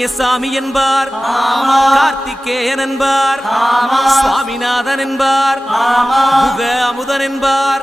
சுப்பிரமணியசாமி என்பார். கார்த்திகேயன் என்பார். சுவாமிநாதன் என்பார். முக அமுதன் என்பார்.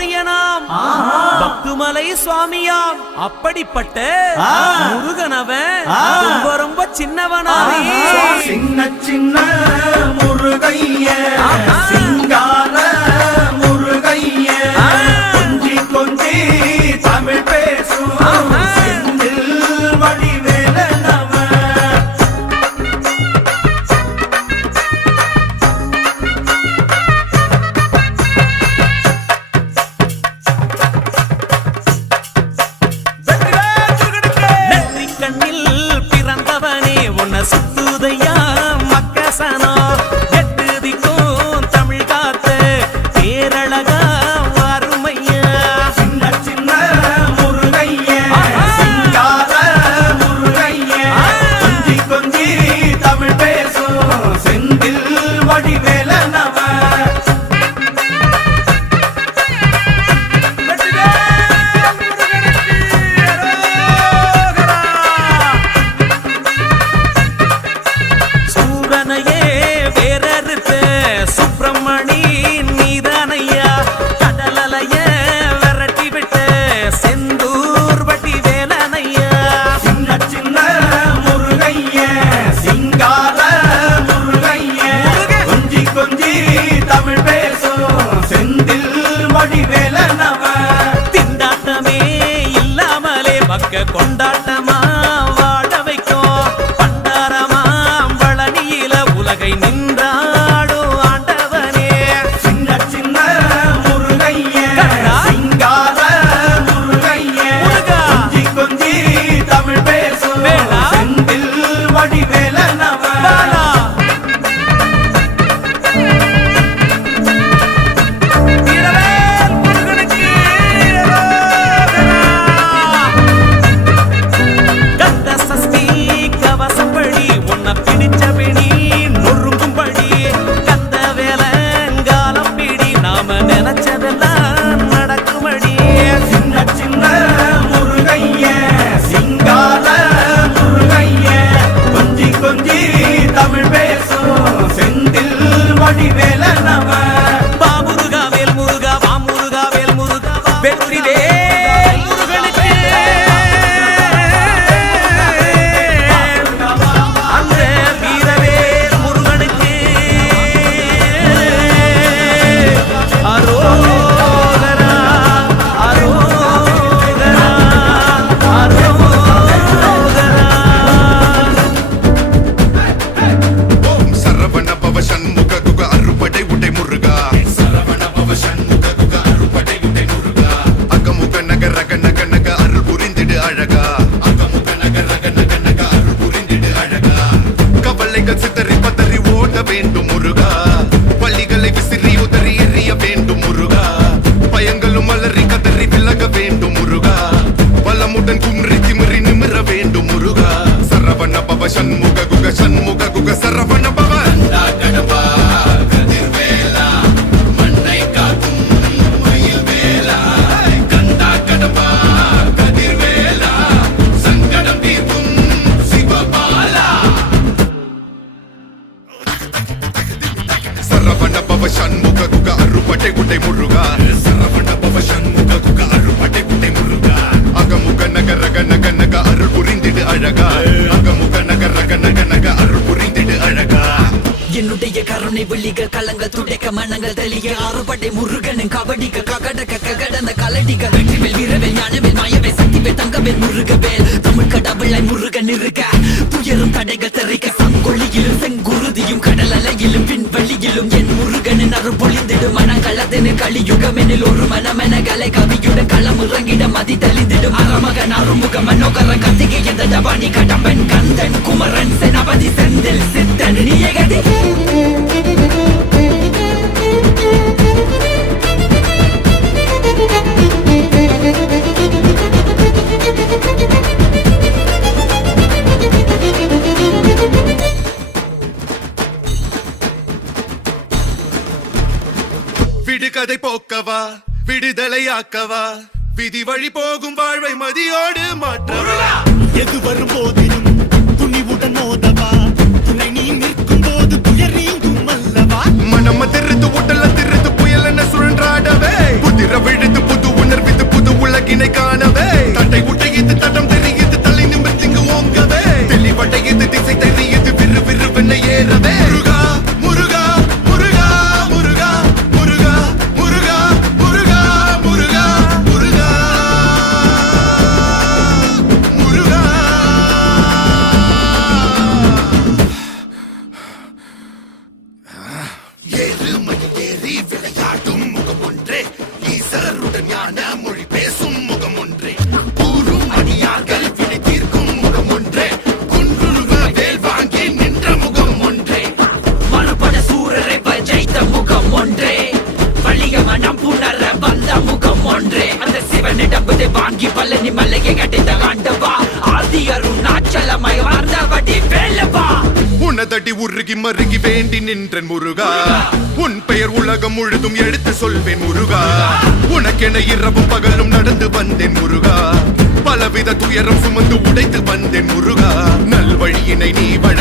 பிரியனாம். பக்துமலை சுவாமியாம். அப்படிப்பட்ட முருகனவன் ரொம்ப ரொம்ப சின்னவனாவே. சின்ன சின்ன முருகையா. que con ঘটিবে சண்முக குக சண்முக குக சரவண பவ. கடப்பா சண்முக குக அருப்பட்டை குட்டை முருகா. சரவண பவ சண்முக குக அருப்பட்டை குட்டை முருகா. அகமுக நக ரக நக நக அருள் புரிந்திடு என்னுடைய கருணை வெள்ளிக கலங்க துடைக்க மனங்கள் தெளிய அறுபடை முருகனும் கபடிக்க ககடக்க ககடந்த கலடிக்க வெற்றிவில் வீரவில் ஞானவில் மாயவே சக்திவேல் தங்கவேல் முருகவேல். தமிழ் கடவுளை முருகன் இருக்க துயரும் தடைகள் தெரிக்க சங்கொழியிலும் செங்குருதியும் கடல் அலையிலும் பின்வழியிலும் என் முருகனின் அருள் பொழிந்திடும் மனங்களதனு கலியுகமெனில் ஒரு மனமென கலை கவியுடன் களம் இறங்கிட மதி தெளிந்திடும் அறமகன் அருமுக மனோகர கத்திகை எந்த டபானி கடம்பன் கந்தன் குமரன் செனபதி செந்தில் போக்கவா? விடுதலை ஆக்கவா? விதி வழி போகும் வாழ்வை மதியோடு மாற்றவா? எது வரும் போதிலும் துணிவுடன் மோதவா? துணை நீ நிற்கும் போது துயர் நீங்கும் அல்லவா? மனம திருத்து உடல திருத்து புயல் என சுழன்றாடவே? புதிர விழுத்து உருகி மருகி வேண்டி நின்றன் முருகா. உன் பெயர் உலகம் முழுதும் எடுத்து சொல்வேன் முருகா. உனக்கென இரவும் பகலும் நடந்து வந்தேன் முருகா. பலவித துயரம் சுமந்து உடைத்து வந்தேன் முருகா. நல்வழியினை நீ வழ